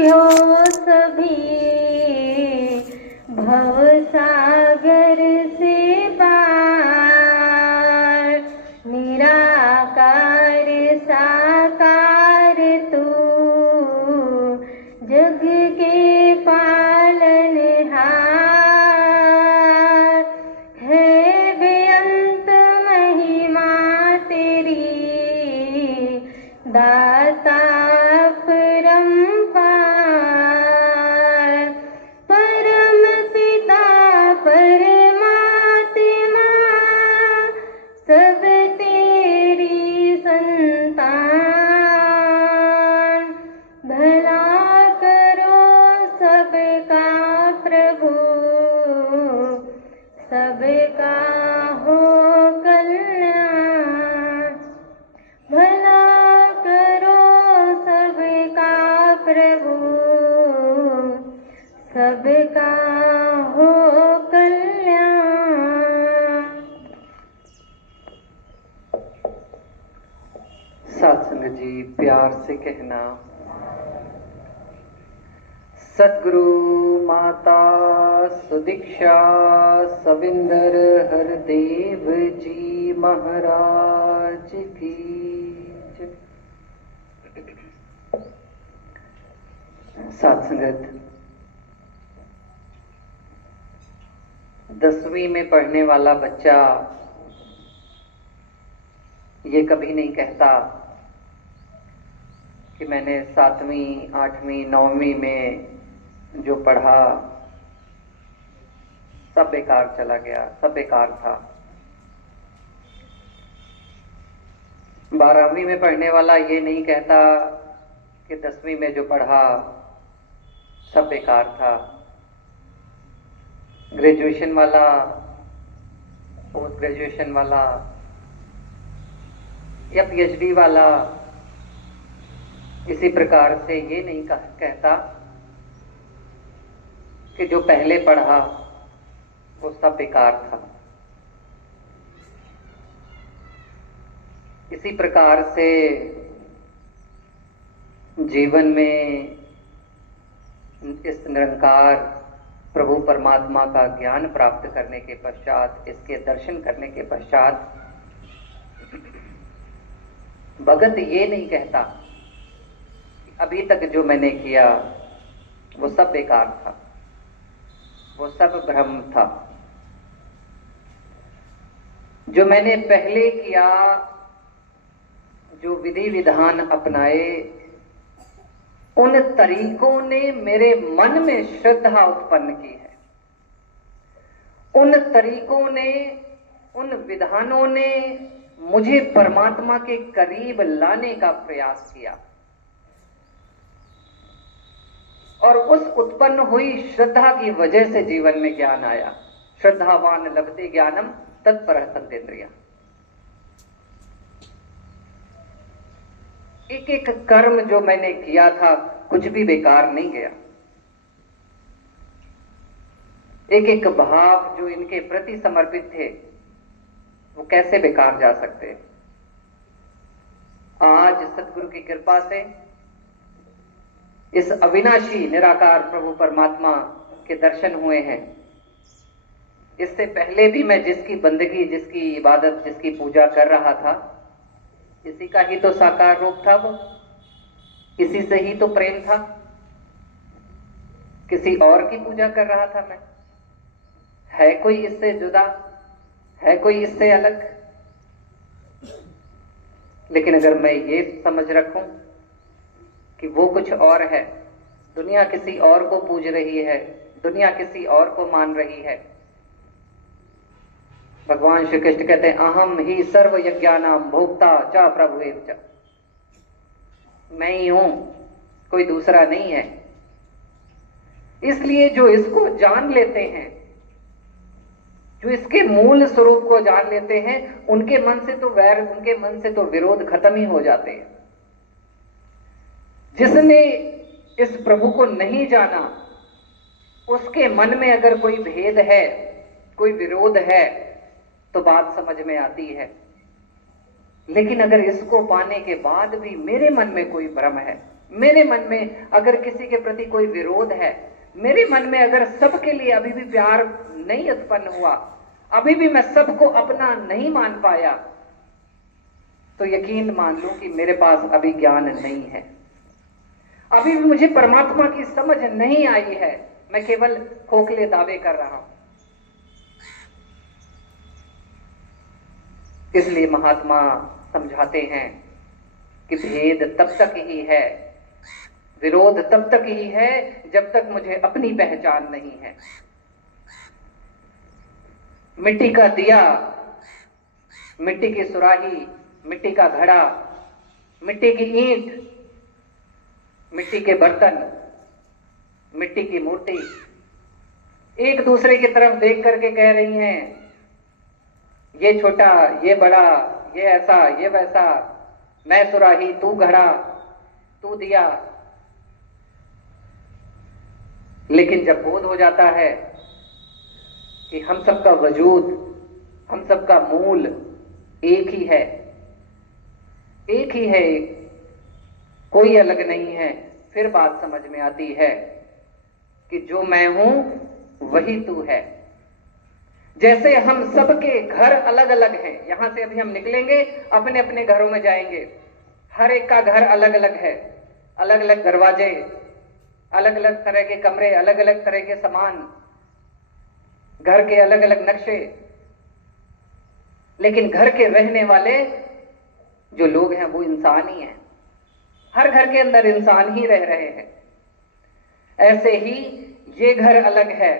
हो सभी भव सागर से पार। निराकार साकार तू जग के पालनहार। है बेअंत महिमा तेरी दाता परम्पार। परम पिता परमात्मा सब तेरी संतान। भला करो सबका प्रभु सबका हो कल्याण। भला करो सबका प्रभु सबका हो कल्याण। साथ संगत जी प्यार से कहना, सदगुरु माता सुदीक्षा सविंदर हरदेव जी महाराज की जय। साथ संगत, 10वीं में पढ़ने वाला बच्चा ये कभी नहीं कहता कि मैंने 7वीं 8वीं 9वीं में जो पढ़ा सब बेकार चला गया, सब बेकार था। 12वीं में पढ़ने वाला ये नहीं कहता कि 10वीं में जो पढ़ा सब बेकार था। ग्रेजुएशन वाला, पोस्ट ग्रेजुएशन वाला या पीएचडी वाला इसी प्रकार से ये नहीं कहता कि जो पहले पढ़ा वो सब बेकार था। इसी प्रकार से जीवन में इस निरंकार प्रभु परमात्मा का ज्ञान प्राप्त करने के पश्चात, इसके दर्शन करने के पश्चात भगत ये नहीं कहता अभी तक जो मैंने किया वो सब बेकार था, वो सब भ्रम था। जो मैंने पहले किया, जो विधि विधान अपनाए, उन तरीकों ने मेरे मन में श्रद्धा उत्पन्न की है। उन तरीकों ने, उन विधानों ने मुझे परमात्मा के करीब लाने का प्रयास किया और उस उत्पन्न हुई श्रद्धा की वजह से जीवन में ज्ञान आया। श्रद्धावान लभते ज्ञानम तत्परः तदेन्द्रियः। एक एक कर्म जो मैंने किया था कुछ भी बेकार नहीं गया। एक एक भाव जो इनके प्रति समर्पित थे वो कैसे बेकार जा सकते। आज सतगुरु की कृपा से इस अविनाशी निराकार प्रभु परमात्मा के दर्शन हुए हैं। इससे पहले भी मैं जिसकी बंदगी, जिसकी इबादत, जिसकी पूजा कर रहा था, इसी का ही तो साकार रूप था वो, इसी से ही तो प्रेम था। किसी और की पूजा कर रहा था मैं। है कोई इससे जुदा? है कोई इससे अलग? लेकिन अगर मैं ये समझ रखूं कि वो कुछ और है, दुनिया किसी और को पूज रही है, दुनिया किसी और को मान रही है। भगवान श्री कृष्ण कहते हैं अहम ही सर्व यज्ञानाम भोक्ता च प्रभुरेव च। मैं ही हूं, कोई दूसरा नहीं है। इसलिए जो इसको जान लेते हैं, जो इसके मूल स्वरूप को जान लेते हैं, उनके मन से तो वैर, उनके मन से तो विरोध खत्म ही हो जाते हैं। जिसने इस प्रभु को नहीं जाना, उसके मन में अगर कोई भेद है, कोई विरोध है, तो बात समझ में आती है। लेकिन अगर इसको पाने के बाद भी मेरे मन में कोई भ्रम है, मेरे मन में अगर किसी के प्रति कोई विरोध है, मेरे मन में अगर सबके लिए अभी भी प्यार नहीं उत्पन्न हुआ, अभी भी मैं सबको अपना नहीं मान पाया, तो यकीन मान लो कि मेरे पास अभी ज्ञान नहीं है, अभी भी मुझे परमात्मा की समझ नहीं आई है। मैं केवल खोखले दावे कर रहा हूं। इसलिए महात्मा समझाते हैं कि भेद तब तक ही है, विरोध तब तक ही है जब तक मुझे अपनी पहचान नहीं है। मिट्टी का दिया, मिट्टी की सुराही, मिट्टी का घड़ा, मिट्टी की ईंट, मिट्टी के बर्तन, मिट्टी की मूर्ति एक दूसरे की तरफ देख करके कह रही हैं, ये छोटा, ये बड़ा, ये ऐसा, ये वैसा, मैं सुराही, तू घड़ा, तू दिया। लेकिन जब बोध हो जाता है कि हम सबका वजूद, हम सबका मूल एक ही है, एक ही है, कोई अलग नहीं है, फिर बात समझ में आती है कि जो मैं हूं वही तू है। जैसे हम सबके घर अलग अलग हैं, यहां से अभी हम निकलेंगे, अपने अपने घरों में जाएंगे, हर एक का घर अलग अलग है, अलग अलग दरवाजे, अलग अलग तरह के कमरे, अलग अलग तरह के सामान, घर के अलग अलग नक्शे, लेकिन घर के रहने वाले जो लोग हैं वो इंसान ही हैं। हर घर के अंदर इंसान ही रह रहे हैं। ऐसे ही ये घर अलग है,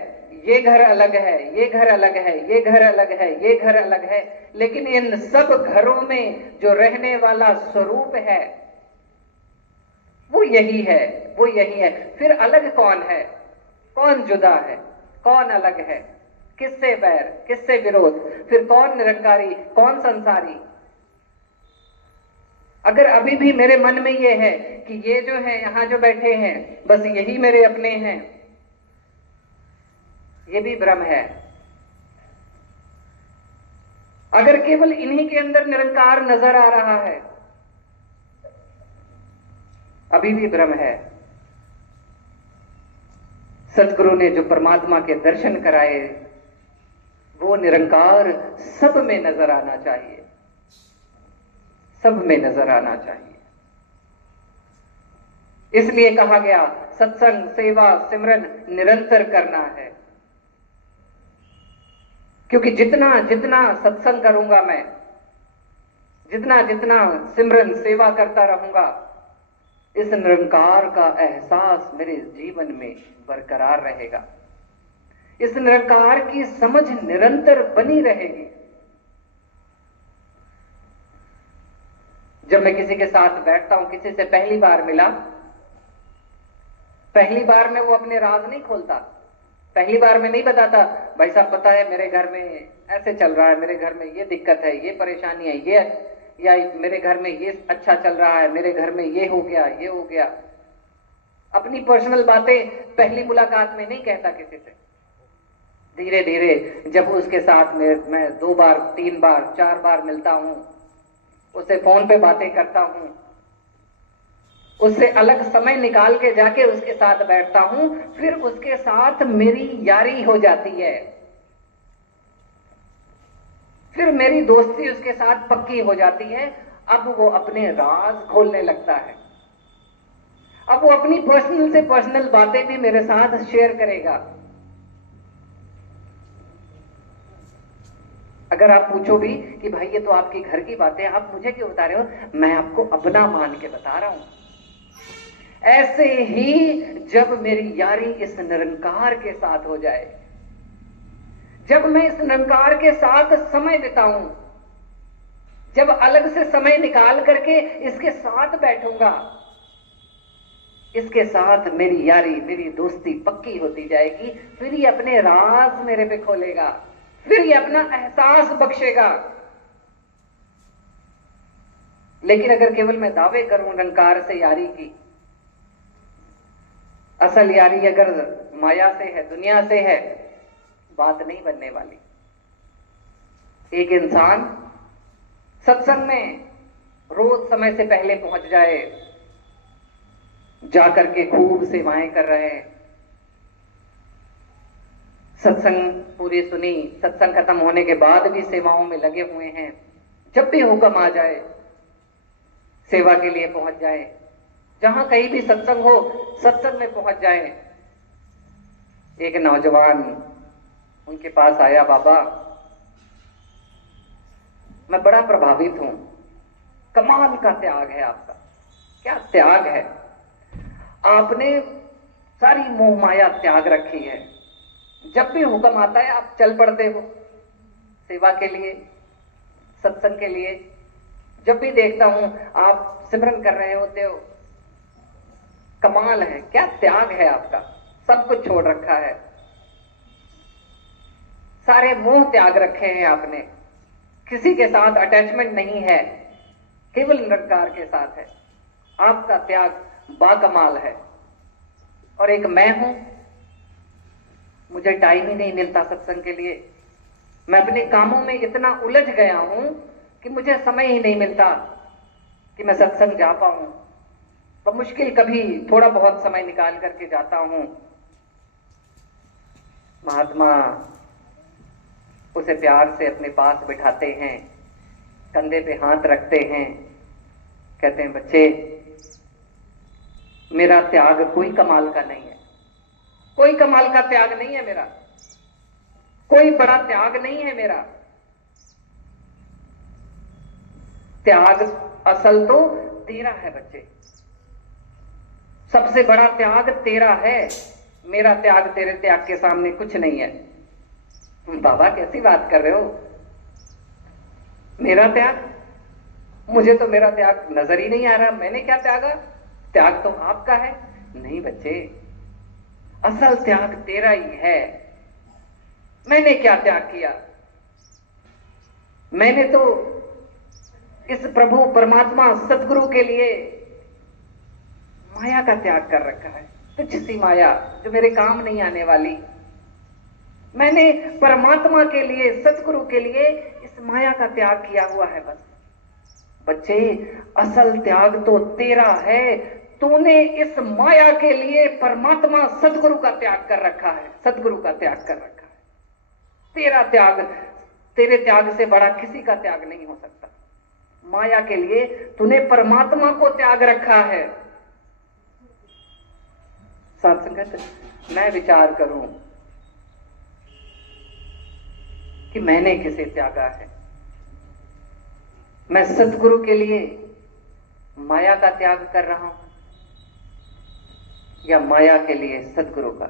ये घर अलग है, ये घर अलग है, ये घर अलग है, ये घर अलग है, लेकिन इन सब घरों में जो रहने वाला स्वरूप है वो यही है, वो यही है। फिर अलग कौन है, कौन जुदा है, कौन अलग है, किससे बैर, किससे विरोध, फिर कौन निरंकारी, कौन संसारी। अगर अभी भी मेरे मन में ये है कि ये जो है यहां जो बैठे हैं बस यही मेरे अपने हैं, ये भी भ्रम है। अगर केवल इन्हीं के अंदर निरंकार नजर आ रहा है, अभी भी भ्रम है। सतगुरु ने जो परमात्मा के दर्शन कराए वो निरंकार सब में नजर आना चाहिए, सब में नजर आना चाहिए। इसलिए कहा गया सत्संग, सेवा, सिमरन निरंतर करना है, क्योंकि जितना जितना सत्संग करूंगा मैं, जितना जितना सिमरन सेवा करता रहूंगा, इस निरंकार का एहसास मेरे जीवन में बरकरार रहेगा, इस निरंकार की समझ निरंतर बनी रहेगी। जब मैं किसी के साथ बैठता हूं, किसी से पहली बार मिला, पहली बार में वो अपने राज नहीं खोलता, पहली बार में नहीं बताता, भाई साहब पता है मेरे घर में ऐसे चल रहा है, मेरे घर में ये दिक्कत है, ये परेशानी है, ये, या मेरे घर में ये अच्छा चल रहा है, मेरे घर में ये हो गया, ये हो गया। अपनी पर्सनल बातें पहली मुलाकात में नहीं कहता किसी से। धीरे धीरे जब उसके साथ में मैं 2 बार, 3 बार, 4 बार मिलता हूं, उससे फोन पे बातें करता हूं, उससे अलग समय निकाल के जाके उसके साथ बैठता हूं, फिर उसके साथ मेरी यारी हो जाती है, फिर मेरी दोस्ती उसके साथ पक्की हो जाती है। अब वो अपने राज खोलने लगता है, अब वो अपनी पर्सनल से पर्सनल बातें भी मेरे साथ शेयर करेगा। अगर आप पूछो भी कि भाई ये तो आपके घर की बातें, आप मुझे क्यों बता रहे हो, मैं आपको अपना मान के बता रहा हूं। ऐसे ही जब मेरी यारी इस निरंकार के साथ हो जाए, जब मैं इस निरंकार के साथ समय बिताऊं, जब अलग से समय निकाल करके इसके साथ बैठूंगा, इसके साथ मेरी यारी, मेरी दोस्ती पक्की होती जाएगी, फिर ये अपने राज मेरे पे खोलेगा, फिर ये अपना एहसास बख्शेगा। लेकिन अगर केवल मैं दावे करूं निरंकार से यारी की, असल यारी अगर माया से है, दुनिया से है, बात नहीं बनने वाली। एक इंसान सत्संग में रोज समय से पहले पहुंच जाए, जा करके खूब सेवाएं कर रहे हैं। सत्संग पूरी सुनी, सत्संग खत्म होने के बाद भी सेवाओं में लगे हुए हैं। जब भी हुक्म आ जाए सेवा के लिए पहुंच जाए, जहां कहीं भी सत्संग हो सत्संग में पहुंच जाए। एक नौजवान उनके पास आया, बाबा मैं बड़ा प्रभावित हूं, कमाल का त्याग है आपका। क्या त्याग है, आपने सारी मोह माया त्याग रखी है। जब भी हुक्म आता है आप चल पड़ते हो सेवा के लिए, सत्संग के लिए। जब भी देखता हूं आप सिमरन कर रहे होते हो। कमाल है, क्या त्याग है आपका, सब कुछ छोड़ रखा है, सारे मोह त्याग रखे हैं आपने, किसी के साथ अटैचमेंट नहीं है, केवल निरंकार के साथ है। आपका त्याग बाकमाल है। और एक मैं हूं, मुझे टाइम ही नहीं मिलता सत्संग के लिए। मैं अपने कामों में इतना उलझ गया हूं कि मुझे समय ही नहीं मिलता कि मैं सत्संग जा पाऊं। तो मुश्किल कभी थोड़ा बहुत समय निकाल करके जाता हूं। महात्मा उसे प्यार से अपने पास बिठाते हैं, कंधे पे हाथ रखते हैं, कहते हैं बच्चे मेरा त्याग कोई कमाल का नहीं है, कोई कमाल का त्याग नहीं है मेरा, कोई बड़ा त्याग नहीं है मेरा। त्याग असल तो तेरा है बच्चे, सबसे बड़ा त्याग तेरा है। मेरा त्याग तेरे त्याग के सामने कुछ नहीं है। बाबा कैसी बात कर रहे हो, मेरा त्याग, मुझे तो मेरा त्याग नजर ही नहीं आ रहा, मैंने क्या त्यागा, त्याग तो आपका है। नहीं बच्चे, असल त्याग तेरा ही है। मैंने क्या त्याग किया, मैंने तो इस प्रभु परमात्मा सतगुरु के लिए माया का त्याग कर रखा है, तुच्छ सी माया जो मेरे काम नहीं आने वाली। मैंने परमात्मा के लिए, सतगुरु के लिए इस माया का त्याग किया हुआ है बस। बच्चे असल त्याग तो तेरा है, तूने इस माया के लिए परमात्मा सतगुरु का त्याग कर रखा है, सतगुरु का त्याग कर रखा है। तेरा त्याग, तेरे त्याग से बड़ा किसी का त्याग नहीं हो सकता। माया के लिए तूने परमात्मा को त्याग रखा है। साथ संगत, मैं विचार करूं कि मैंने किसे त्यागा है। मैं सतगुरु के लिए माया का त्याग कर रहा हूं या माया के लिए सतगुरु का।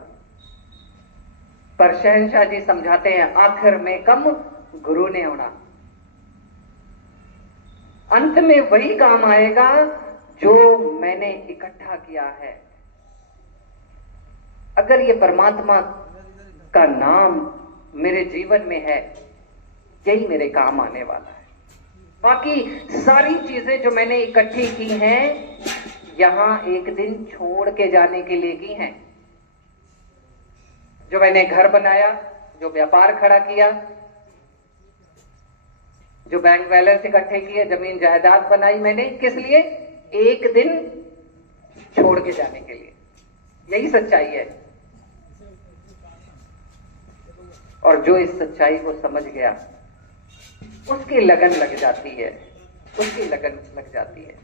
पर शहंशाह जी समझाते हैं आखिर में कम गुरु ने होना, अंत में वही काम आएगा जो मैंने इकट्ठा किया है। अगर ये परमात्मा का नाम मेरे जीवन में है, यही मेरे काम आने वाला है। बाकी सारी चीजें जो मैंने इकट्ठी की हैं, यहां एक दिन छोड़ के जाने के लिए की हैं। जो मैंने घर बनाया, जो व्यापार खड़ा किया, जो बैंक बैलेंस इकट्ठे किए, जमीन जायदाद बनाई, मैंने किस लिए? एक दिन छोड़ के जाने के लिए। यही सच्चाई है। और जो इस सच्चाई को समझ गया उसकी लगन लग जाती है, उसकी लगन लग जाती है,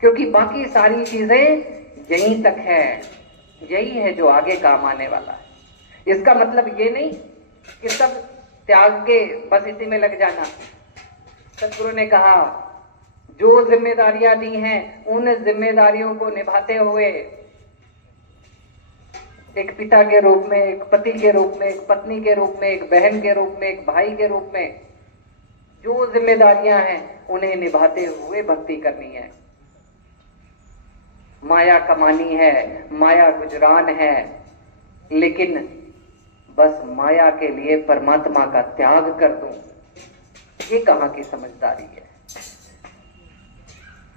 क्योंकि बाकी सारी चीजें यहीं तक है, यही है जो आगे काम आने वाला है। इसका मतलब ये नहीं कि सब त्याग के बस इसी में लग जाना। सतगुरु ने कहा जो जिम्मेदारियां दी हैं उन जिम्मेदारियों को निभाते हुए, एक पिता के रूप में, एक पति के रूप में, एक पत्नी के रूप में, एक बहन के रूप में, एक भाई के रूप में, जो जिम्मेदारियां हैं उन्हें निभाते हुए भक्ति करनी है। माया कमानी है, माया गुजरान है, लेकिन बस माया के लिए परमात्मा का त्याग कर दूं, ये कहां की समझदारी है।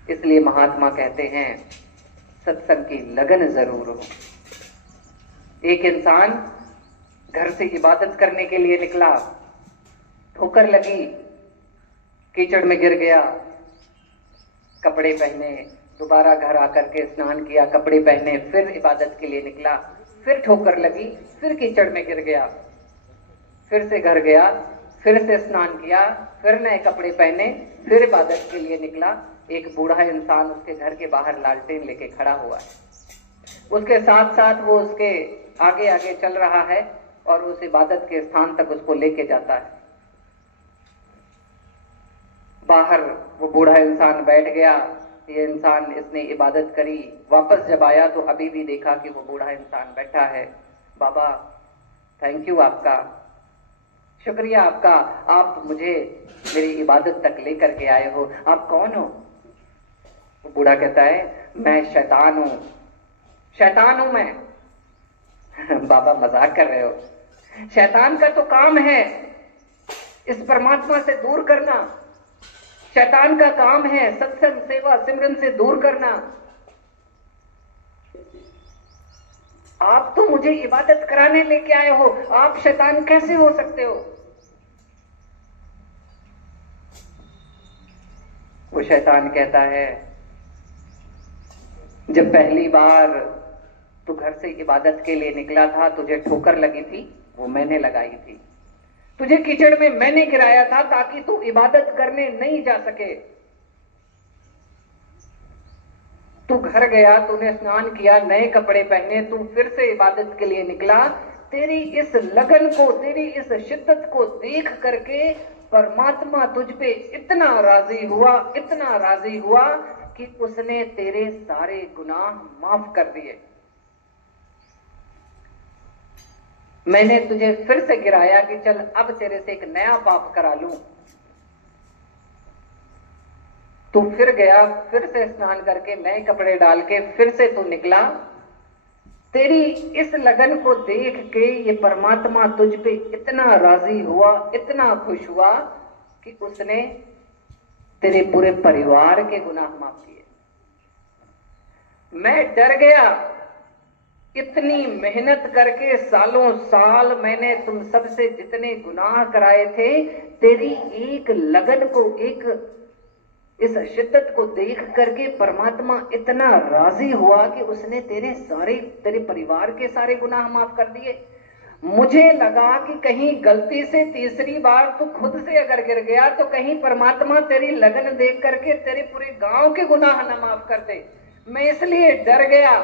इसलिए महात्मा कहते हैं सत्संग की लगन जरूर हो। एक इंसान घर से इबादत करने के लिए निकला, ठोकर लगी, कीचड़ में गिर गया, कपड़े पहने, दोबारा घर आकर के स्नान किया, कपड़े पहने, फिर इबादत के लिए निकला, फिर ठोकर लगी, फिर कीचड़ में गिर गया, फिर से घर गया, फिर से स्नान किया, फिर नए कपड़े पहने, फिर इबादत के लिए निकला। एक बूढ़ा इंसान उसके घर के बाहर लालटेन लेके खड़ा हुआ है, उसके साथ साथ वो उसके आगे आगे चल रहा है और उस इबादत के स्थान तक उसको लेके जाता है। बाहर वो बूढ़ा इंसान बैठ गया, ये इंसान, इसने इबादत करी, वापस जब आया तो अभी भी देखा कि वो बूढ़ा इंसान बैठा है। बाबा थैंक यू आपका, शुक्रिया आपका, आप मुझे मेरी इबादत तक लेकर के आए हो, आप कौन हो? वो बूढ़ा कहता है मैं शैतान हूं, शैतान हूं मैं। बाबा मजाक कर रहे हो? शैतान का तो काम है इस परमात्मा से दूर करना, शैतान का काम है सत्संग सेवा सिमरन से दूर करना। आप तो मुझे इबादत कराने लेके आए हो, आप शैतान कैसे हो सकते हो? वो शैतान कहता है जब पहली बार तू घर से इबादत के लिए निकला था, तुझे ठोकर लगी थी, वो मैंने लगाई थी, तुझे कीचड़ में मैंने गिराया था ताकि तू इबादत करने नहीं जा सके। तू घर गया, तूने स्नान किया, नए कपड़े पहने, तू फिर से इबादत के लिए निकला। तेरी इस लगन को, तेरी इस शिद्दत को देख करके परमात्मा तुझ पे इतना राजी हुआ, इतना राजी हुआ कि उसने तेरे सारे गुनाह माफ कर दिए। मैंने तुझे फिर से गिराया कि चल अब तेरे से एक नया पाप करा लूं। तू फिर गया, फिर से स्नान करके नए कपड़े डाल के फिर से तू निकला। तेरी इस लगन को देख के ये परमात्मा तुझ पे इतना राजी हुआ, इतना खुश हुआ कि उसने तेरे पूरे परिवार के गुनाह माफ किए। मैं डर गया, इतनी मेहनत करके सालों साल मैंने तुम सबसे जितने गुनाह कराए थे, तेरी एक लगन को, एक इस शिद्दत को देख करके परमात्मा इतना राजी हुआ कि उसने तेरे परिवार के सारे गुनाह माफ कर दिए। मुझे लगा कि कहीं गलती से तीसरी बार तू खुद से अगर गिर गया तो कहीं परमात्मा तेरी लगन देख करके तेरे पूरे गांव के गुनाह न माफ कर दे। मैं इसलिए डर गया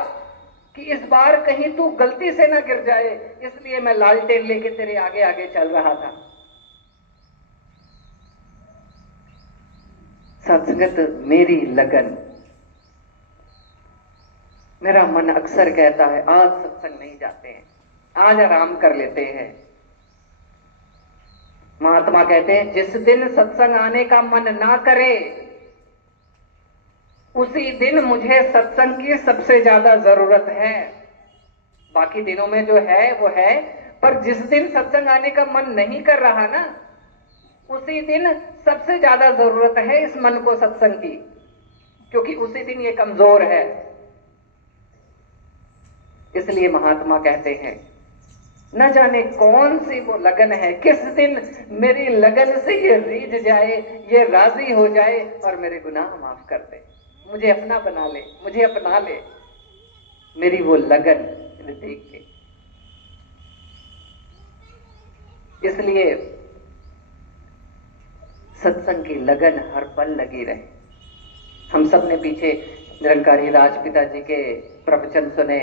कि इस बार कहीं तू गलती से ना गिर जाए, इसलिए मैं लालटेन लेके तेरे आगे आगे चल रहा था। सत्संगत मेरी लगन, मेरा मन अक्सर कहता है आज सत्संग नहीं जाते हैं, आज आराम कर लेते हैं। महात्मा कहते हैं जिस दिन सत्संग आने का मन ना करे उसी दिन मुझे सत्संग की सबसे ज्यादा जरूरत है। बाकी दिनों में जो है वो है, पर जिस दिन सत्संग आने का मन नहीं कर रहा ना, उसी दिन सबसे ज्यादा जरूरत है इस मन को सत्संग की, क्योंकि उसी दिन ये कमजोर है। इसलिए महात्मा कहते हैं न जाने कौन सी वो लगन है, किस दिन मेरी लगन से ये रीझ जाए, ये राजी हो जाए और मेरे गुनाह माफ कर दे, मुझे अपना बना ले, मुझे अपना ले। मेरी वो लगन देख के, इसलिए सत्संग की लगन हर पल लगी रहे। हम सब ने पीछे निरंकारी राजपिता जी के प्रवचन सुने,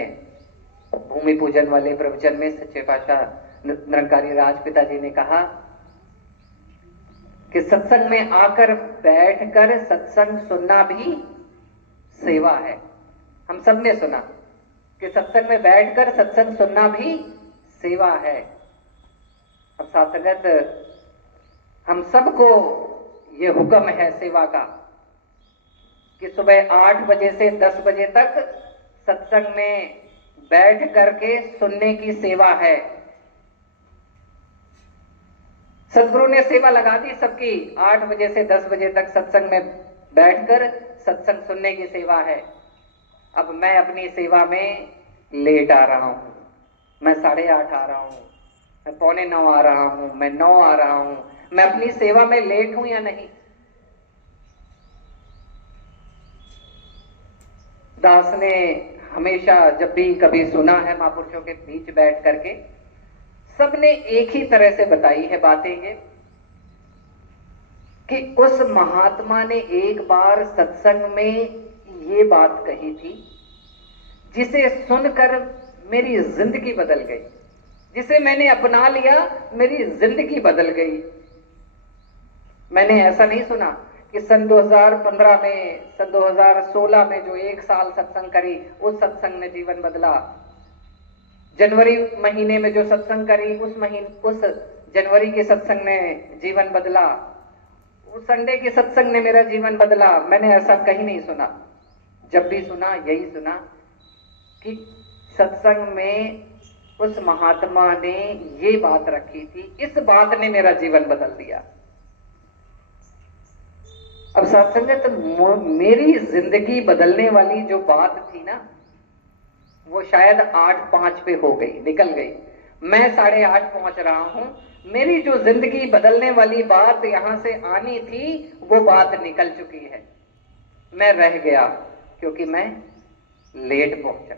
भूमि पूजन वाले प्रवचन में सच्चे पातशाह निरंकारी राजपिता जी ने कहा कि सत्संग में आकर बैठकर सत्संग सुनना भी सेवा है। हम सब ने सुना कि सत्संग में बैठकर सत्संग सुनना भी सेवा है। अब साथगत हम सबको ये हुक्म है सेवा का कि सुबह 8 बजे से 10 बजे तक सत्संग में बैठ करके सुनने की सेवा है। सदगुरु ने सेवा लगा दी सबकी, 8 बजे से 10 बजे तक सत्संग में बैठकर सत्संग सुनने की सेवा है। अब मैं अपनी सेवा में लेट आ रहा हूं, मैं 8:30 आ रहा हूं, मैं 8:45 आ रहा हूं, मैं 9 आ रहा हूं। मैं अपनी सेवा में लेट हूं या नहीं? दास ने हमेशा जब भी कभी सुना है महापुरुषों के बीच बैठ करके, सबने एक ही तरह से बताई है बातें ये कि उस महात्मा ने एक बार सत्संग में ये बात कही थी जिसे सुनकर मेरी जिंदगी बदल गई, जिसे मैंने अपना लिया, मेरी जिंदगी बदल गई। मैंने ऐसा नहीं सुना कि सन 2015 में, सन 2016 में जो 1 साल सत्संग करी उस सत्संग ने जीवन बदला, जनवरी महीने में जो सत्संग करी उस जनवरी के सत्संग ने जीवन बदला, उस संडे के सत्संग ने मेरा जीवन बदला। मैंने ऐसा कहीं नहीं सुना। जब भी सुना यही सुना कि सत्संग में उस महात्मा ने ये बात रखी थी, इस बात ने मेरा जीवन बदल दिया। अब सत्संगत मेरी जिंदगी बदलने वाली जो बात थी ना, वो शायद 8:05 पे हो गई, निकल गई। मैं 8:30 पहुंच रहा हूं। मेरी जो जिंदगी बदलने वाली बात यहां से आनी थी वो बात निकल चुकी है। मैं रह गया क्योंकि मैं लेट पहुंचा।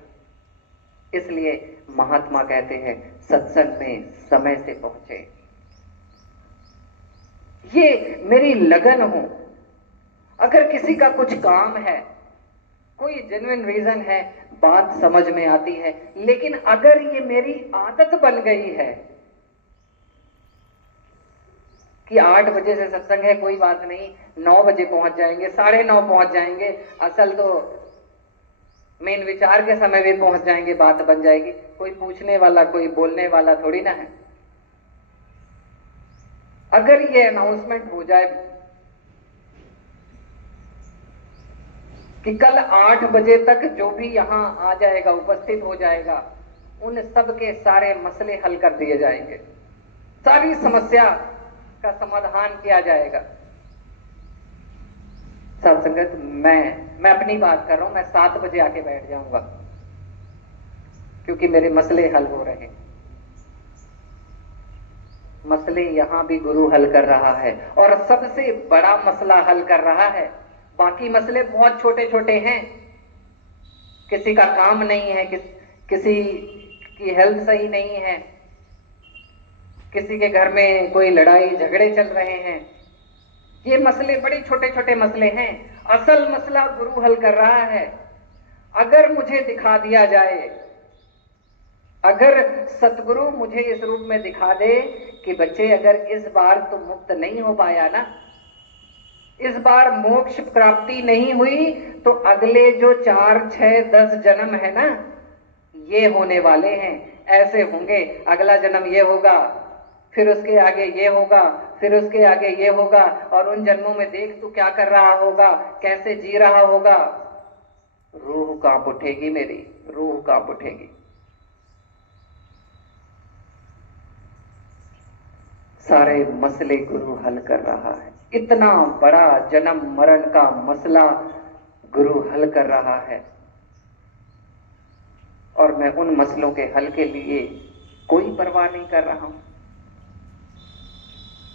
इसलिए महात्मा कहते हैं सत्संग में समय से पहुंचे। ये मेरी लगन हो। अगर किसी का कुछ काम है, कोई जेन्युइन रीजन है, बात समझ में आती है, लेकिन अगर ये मेरी आदत बन गई है कि 8 बजे से सत्संग है, कोई बात नहीं, 9 बजे पहुंच जाएंगे, 9:30 पहुंच जाएंगे, असल तो मेन विचार के समय भी पहुंच जाएंगे, बात बन जाएगी। कोई पूछने वाला, कोई बोलने वाला थोड़ी ना है। अगर ये अनाउंसमेंट हो जाए कि कल 8 बजे तक जो भी यहां आ जाएगा, उपस्थित हो जाएगा, उन सब के सारे मसले हल कर दिए जाएंगे, सारी समस्या का समाधान किया जाएगा। सत्संगत मैं अपनी बात कर रहा हूं, मैं 7 बजे आके बैठ जाऊंगा क्योंकि मेरे मसले हल हो रहे हैं। मसले यहां भी गुरु हल कर रहा है और सबसे बड़ा मसला हल कर रहा है। बाकी मसले बहुत छोटे छोटे हैं। किसी का काम नहीं है, किसी की हेल्थ सही नहीं है, किसी के घर में कोई लड़ाई झगड़े चल रहे हैं, ये मसले बड़े छोटे छोटे मसले हैं। असल मसला गुरु हल कर रहा है। अगर मुझे दिखा दिया जाए, अगर सतगुरु मुझे इस रूप में दिखा दे कि बच्चे अगर इस बार तो मुक्त नहीं हो पाया ना, इस बार मोक्ष प्राप्ति नहीं हुई, तो अगले जो 4, 6, 10 जन्म है ना, ये होने वाले हैं, ऐसे होंगे। अगला जन्म ये होगा, फिर उसके आगे ये होगा, फिर उसके आगे ये होगा, और उन जन्मों में देख तू क्या कर रहा होगा, कैसे जी रहा होगा। रूह कांप उठेगी मेरी, रूह कांप उठेगी। सारे मसले गुरु हल कर रहा है। इतना बड़ा जन्म मरण का मसला गुरु हल कर रहा है, और मैं उन मसलों के हल के लिए कोई परवाह नहीं कर रहा हूं।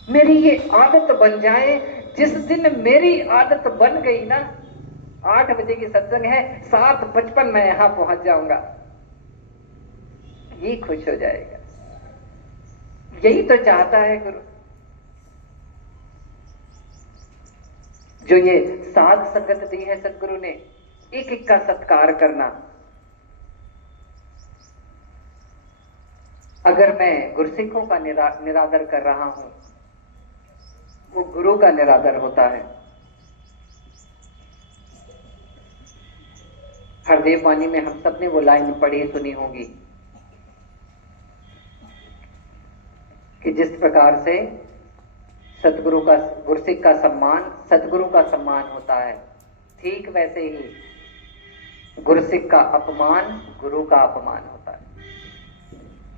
मेरी ये आदत बन जाए। जिस दिन मेरी आदत बन गई ना, 8 बजे की सत्संग है, 7:55 मैं यहां पहुंच जाऊंगा, ये खुश हो जाएगा। यही तो चाहता है गुरु। जो ये साध संगत दी है सतगुरु ने, एक एक का सत्कार करना। अगर मैं गुरसिखों का निरादर कर रहा हूं, वो गुरु का निरादर होता है। हरदेव वाणी में हम सब ने वो लाइन पढ़ी सुनी होगी कि जिस प्रकार से सतगुरु का, गुरसिख का सम्मान सतगुरु का सम्मान होता है, ठीक वैसे ही गुरसिख का अपमान गुरु का अपमान होता है।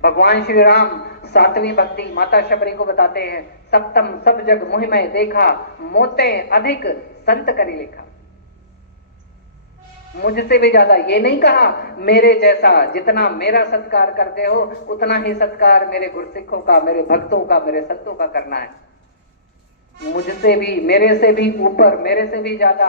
भगवान श्री राम 7वीं भक्ति माता शबरी को बताते हैं, सप्तम सब जग मुहि में देखा, मोते अधिक संत करी लिखा। मुझसे भी ज्यादा ये नहीं कहा, मेरे जैसा जितना मेरा सत्कार करते हो उतना ही सत्कार मेरे गुरसिखों का, मेरे भक्तों का, मेरे संतों का करना है। मुझसे भी, मेरे से भी ऊपर, मेरे से भी ज्यादा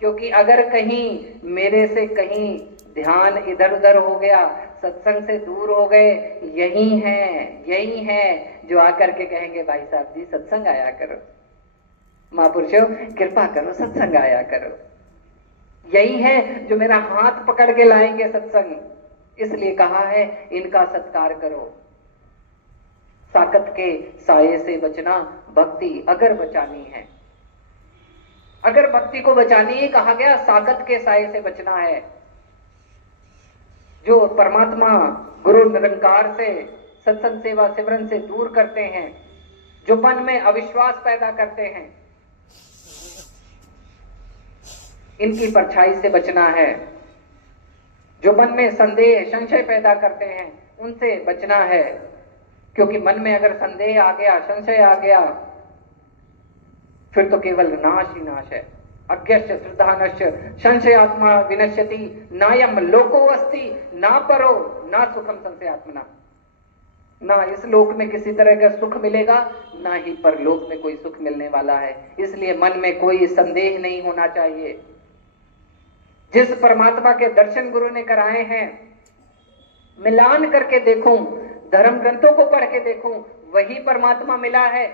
क्योंकि अगर कहीं मेरे से कहीं ध्यान इधर उधर हो गया, सत्संग से दूर हो गए, यही है जो आकर के कहेंगे भाई साहब जी सत्संग आया करो, महापुरुषों कृपा करो सत्संग आया करो। यही है जो मेरा हाथ पकड़ के लाएंगे सत्संग। इसलिए कहा है इनका सत्कार करो। साकत के साये से बचना, भक्ति अगर बचानी है, अगर भक्ति को बचानी है, कहा गया साकत के साये से बचना है। जो परमात्मा गुरु निरंकार से, सत्संग सेवा सिमरन से दूर करते हैं, जो मन में अविश्वास पैदा करते हैं, इनकी परछाई से बचना है। जो मन में संदेह संशय पैदा करते हैं, उनसे बचना है। क्योंकि मन में अगर संदेह आ गया, संशय आ गया, फिर तो केवल नाश ही नाश है। अज्ञस्य श्रद्धानश्च संशयात्मा विनश्यति, नायम लोको अस्ति ना परो ना सुखम संशयात्मना। ना इस लोक में किसी तरह का सुख मिलेगा, ना ही परलोक में कोई सुख मिलने वाला है। इसलिए मन में कोई संदेह नहीं होना चाहिए। जिस परमात्मा के दर्शन गुरु ने कराए हैं, मिलान करके देखूं, धर्म ग्रंथों को पढ़ के देखूं, वही परमात्मा मिला है,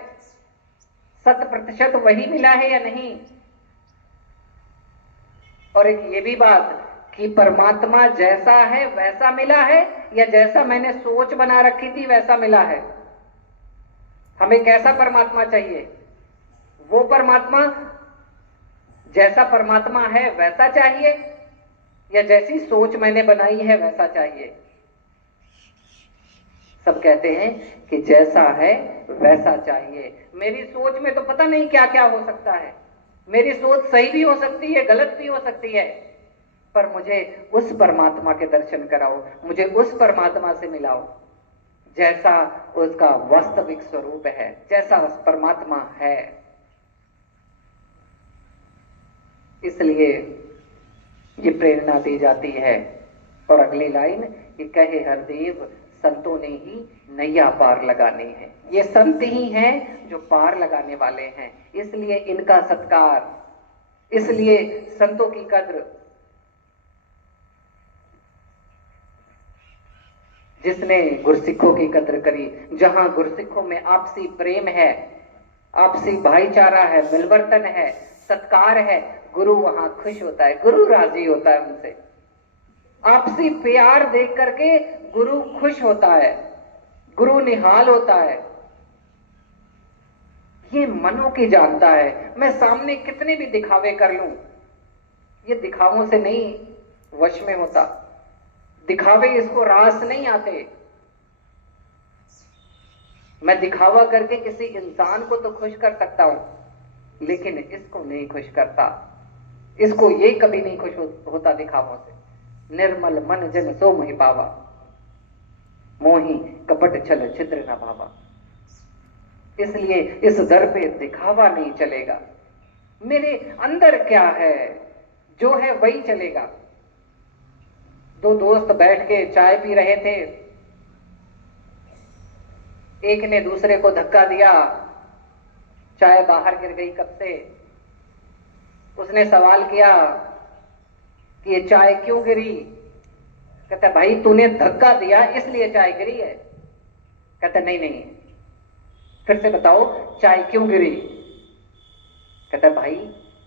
100% वही मिला है या नहीं। और एक ये भी बात कि परमात्मा जैसा है वैसा मिला है, या जैसा मैंने सोच बना रखी थी वैसा मिला है। हमें कैसा परमात्मा चाहिए? वो परमात्मा जैसा परमात्मा है वैसा चाहिए, या जैसी सोच मैंने बनाई है वैसा चाहिए? सब कहते हैं कि जैसा है वैसा चाहिए। मेरी सोच में तो पता नहीं क्या क्या हो सकता है, मेरी सोच सही भी हो सकती है, गलत भी हो सकती है, पर मुझे उस परमात्मा के दर्शन कराओ, मुझे उस परमात्मा से मिलाओ जैसा उसका वास्तविक स्वरूप है, जैसा उस परमात्मा है। इसलिए ये प्रेरणा दी जाती है। और अगली लाइन, कि कहे हरदेव संतों ने ही नैया पार लगानी है। ये संत ही हैं जो पार लगाने वाले हैं, इसलिए इनका सत्कार, इसलिए संतों की कद्र। जिसने गुरसिखों की कद्र करी, जहां गुरसिखों में आपसी प्रेम है, आपसी भाईचारा है, मिलवर्तन है, सत्कार है, गुरु वहां खुश होता है, गुरु राजी होता है उनसे। आपसी प्यार देख करके गुरु खुश होता है, गुरु निहाल होता है। ये मनों की जानता है। मैं सामने कितने भी दिखावे कर लूं, ये दिखावों से नहीं वश में होता, दिखावे इसको रास नहीं आते। मैं दिखावा करके किसी इंसान को तो खुश कर सकता हूं, लेकिन इसको नहीं खुश करता, इसको ये कभी नहीं खुश होता दिखावों से। निर्मल मन जन सो मोहि पावा, मोही कपट छल छिद्र न भावा। इसलिए इस दर पे दिखावा नहीं चलेगा। मेरे अंदर क्या है, जो है वही चलेगा। दो दोस्त बैठ के चाय पी रहे थे, एक ने दूसरे को धक्का दिया, चाय बाहर गिर गई कप से। उसने सवाल किया कि ये चाय क्यों गिरी? कहता भाई तूने धक्का दिया इसलिए चाय गिरी है। कहता नहीं नहीं, फिर से बताओ चाय क्यों गिरी? कहता भाई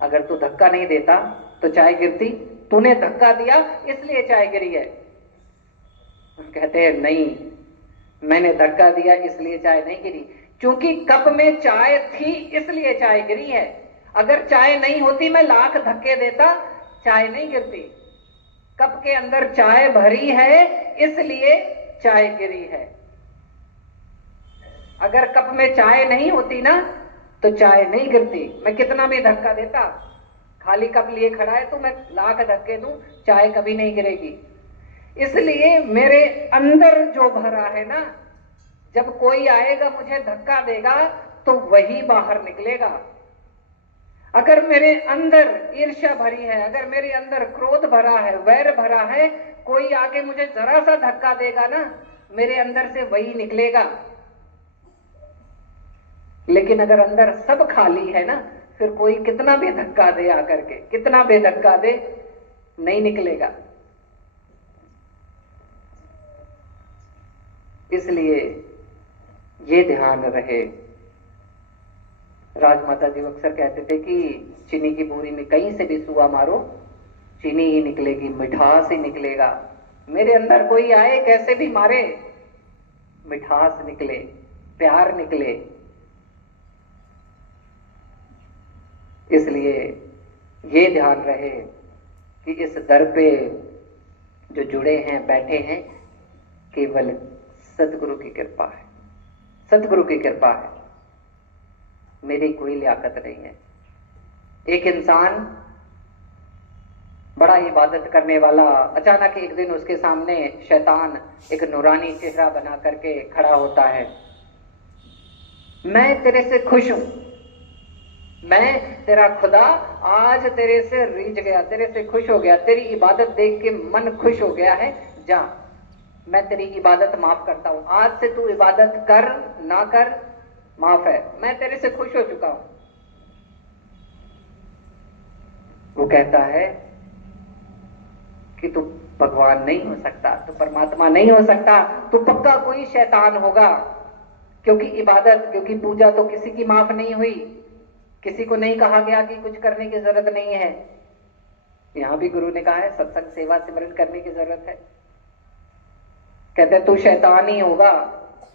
अगर तू धक्का नहीं देता तो चाय गिरती, तूने धक्का दिया इसलिए चाय गिरी है। कहते हैं नहीं, मैंने धक्का दिया इसलिए चाय नहीं गिरी, क्योंकि कप में चाय थी इसलिए चाय गिरी है। अगर चाय नहीं होती, मैं लाख धक्के देता, चाय नहीं गिरती। कप के अंदर चाय भरी है इसलिए चाय गिरी है। अगर कप में चाय नहीं होती ना तो चाय नहीं गिरती। मैं कितना भी धक्का देता, खाली कप लिए खड़ा है तो मैं लाख धक्के दूं, चाय कभी नहीं गिरेगी। इसलिए मेरे अंदर जो भरा है ना, जब कोई आएगा मुझे धक्का देगा तो वही बाहर निकलेगा। अगर मेरे अंदर ईर्ष्या भरी है, अगर मेरे अंदर क्रोध भरा है, वैर भरा है, कोई आके मुझे जरा सा धक्का देगा ना, मेरे अंदर से वही निकलेगा। लेकिन अगर अंदर सब खाली है ना, फिर कोई कितना भी धक्का दे आकर के, कितना भी धक्का दे, नहीं निकलेगा। इसलिए ये ध्यान रहे। राजमाता जी अक्सर कहते थे कि चीनी की बोरी में कहीं से भी सुआ मारो, चीनी ही निकलेगी, मिठास ही निकलेगा। मेरे अंदर कोई आए, कैसे भी मारे, मिठास निकले, प्यार निकले। इसलिए ये ध्यान रहे कि इस दर पे जो जुड़े हैं, बैठे हैं, केवल सतगुरु की कृपा है, सतगुरु की कृपा है, मेरी कोई लियाकत नहीं है। एक इंसान बड़ा इबादत करने वाला, अचानक एक दिन उसके सामने शैतान एक नूरानी चेहरा बना करके खड़ा होता है। मैं तेरे से खुश हूं, मैं तेरा खुदा आज तेरे से रीझ गया, तेरे से खुश हो गया, तेरी इबादत देख के मन खुश हो गया है, जा मैं तेरी इबादत माफ करता हूं, आज से तू इबादत कर ना कर माफ है, मैं तेरे से खुश हो चुका हूं। वो कहता है कि तू भगवान नहीं हो सकता, तू परमात्मा नहीं हो सकता, तू पक्का कोई शैतान होगा, क्योंकि इबादत, क्योंकि पूजा तो किसी की माफ नहीं हुई, किसी को नहीं कहा गया कि कुछ करने की जरूरत नहीं है। यहां भी गुरु ने कहा है सत्संग सेवा सिमरन करने की जरूरत है। कहते तू शैतान ही होगा,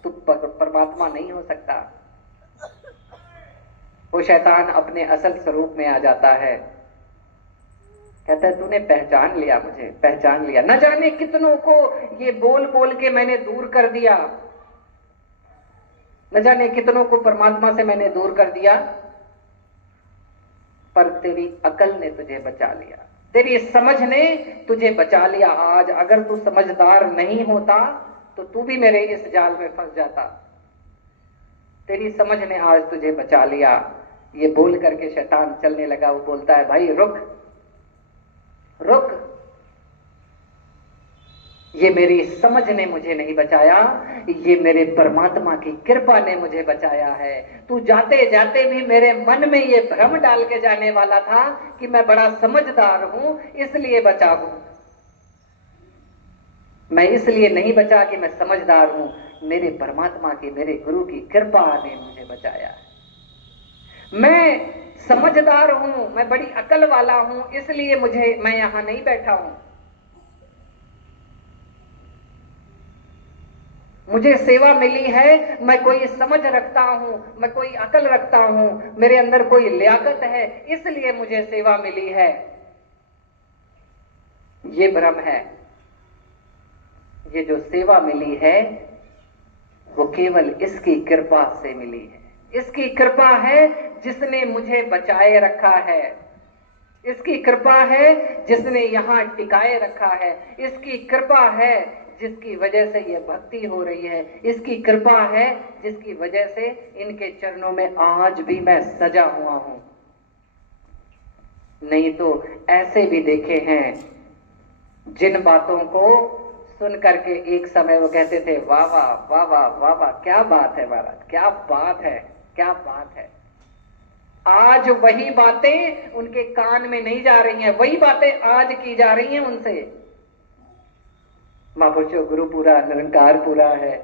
तू परमात्मा नहीं हो सकता। वो शैतान अपने असल स्वरूप में आ जाता है, कहता है तूने पहचान लिया मुझे, पहचान लिया। न जाने कितनों को ये बोल बोल के मैंने दूर कर दिया, न जाने कितनों को परमात्मा से मैंने दूर कर दिया, पर तेरी अकल ने तुझे बचा लिया, तेरी समझ ने तुझे बचा लिया। आज अगर तू समझदार नहीं होता तो तू भी मेरे इस जाल में फंस जाता। तेरी समझ ने आज तुझे बचा लिया। ये बोल करके शैतान चलने लगा। वो बोलता है भाई रुक रुक, ये मेरी समझ ने मुझे नहीं बचाया, ये मेरे परमात्मा की कृपा ने मुझे बचाया है। तू जाते जाते भी मेरे मन में ये भ्रम डाल के जाने वाला था कि मैं बड़ा समझदार हूं इसलिए बचा हूं। मैं इसलिए नहीं बचा कि मैं समझदार हूं, मेरे परमात्मा की, मेरे गुरु की कृपा ने मुझे बचाया है। मैं समझदार हूं, मैं बड़ी अकल वाला हूं, इसलिए मैं यहां नहीं बैठा हूं। मुझे सेवा मिली है, मैं कोई समझ रखता हूं, मैं कोई अकल रखता हूं, मेरे अंदर कोई लियाकत है, इसलिए मुझे सेवा मिली है। ये भ्रम है। ये जो सेवा मिली है वो केवल इसकी कृपा से मिली है। इसकी कृपा है जिसने मुझे बचाए रखा है, इसकी कृपा है जिसने यहां टिकाए रखा है, इसकी कृपा है जिसकी वजह से ये भक्ति हो रही है, इसकी कृपा है जिसकी वजह से इनके चरणों में आज भी मैं सजा हुआ हूं। नहीं तो ऐसे भी देखे हैं जिन बातों को सुन करके एक समय वो कहते थे वाह वाह वाह वाह वाह वाह, क्या बात है महाराज, क्या बात है, क्या बात है। आज वही बातें उनके कान में नहीं जा रही हैं, वही बातें आज की जा रही हैं उनसे। महापुरुषों गुरु पूरा, निरंकार पूरा है,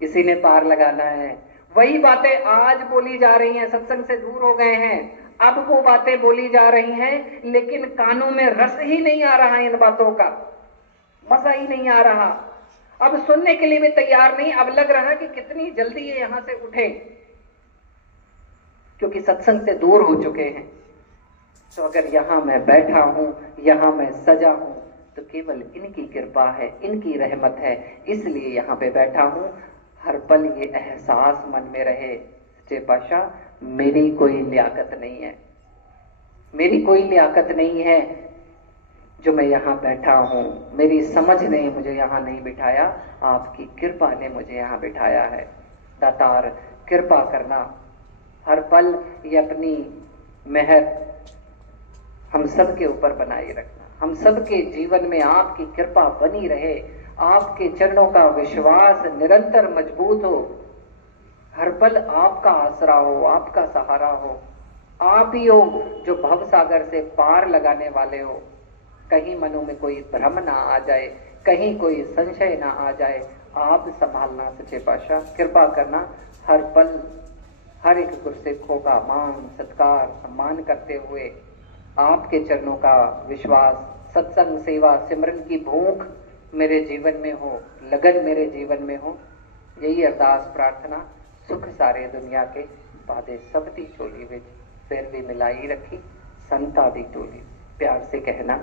इसी ने पार लगाना है, वही बातें आज बोली जा रही हैं। सत्संग से दूर हो गए हैं, अब वो बातें बोली जा रही हैं, लेकिन कानों में रस ही नहीं आ रहा इन बातों का, मजा ही नहीं आ रहा। अब सुनने के लिए भी तैयार नहीं। अब लग रहा कि कितनी जल्दी ये यहां से उठे, क्योंकि सत्संग से दूर हो चुके हैं। तो अगर यहां मैं बैठा हूं, यहां मैं सजा हूं, तो केवल इनकी कृपा है, इनकी रहमत है, इसलिए यहां पे बैठा हूं। हर पल ये एहसास मन में रहे, सच्चे पातशाह मेरी कोई लियाकत नहीं है, मेरी कोई लियाकत नहीं है जो मैं यहाँ बैठा हूँ। मेरी समझ ने मुझे यहाँ नहीं बिठाया, आपकी कृपा ने मुझे यहाँ बिठाया है। दातार कृपा करना, हर पल ये अपनी मेहर हम सब के ऊपर बनाए रखना, हम सब के जीवन में आपकी कृपा बनी रहे, आपके चरणों का विश्वास निरंतर मजबूत हो, हर पल आपका आसरा हो, आपका सहारा हो, आप ही हो जो भव सागर से पार लगाने वाले हो। कहीं मनों में कोई भ्रम ना आ जाए, कहीं कोई संशय ना आ जाए, आप संभालना सच्चे पातशाह। कृपा करना, हर पल हर एक गुरसिखों का मान सत्कार सम्मान करते हुए आपके चरणों का विश्वास, सत्संग सेवा सिमरन की भूख मेरे जीवन में हो, लगन मेरे जीवन में हो। यही अरदास प्रार्थना। सुख सारे दुनिया के बादे सब दी चोली विच फिर भी मिलाई रखी संता दी टोली। प्यार से कहना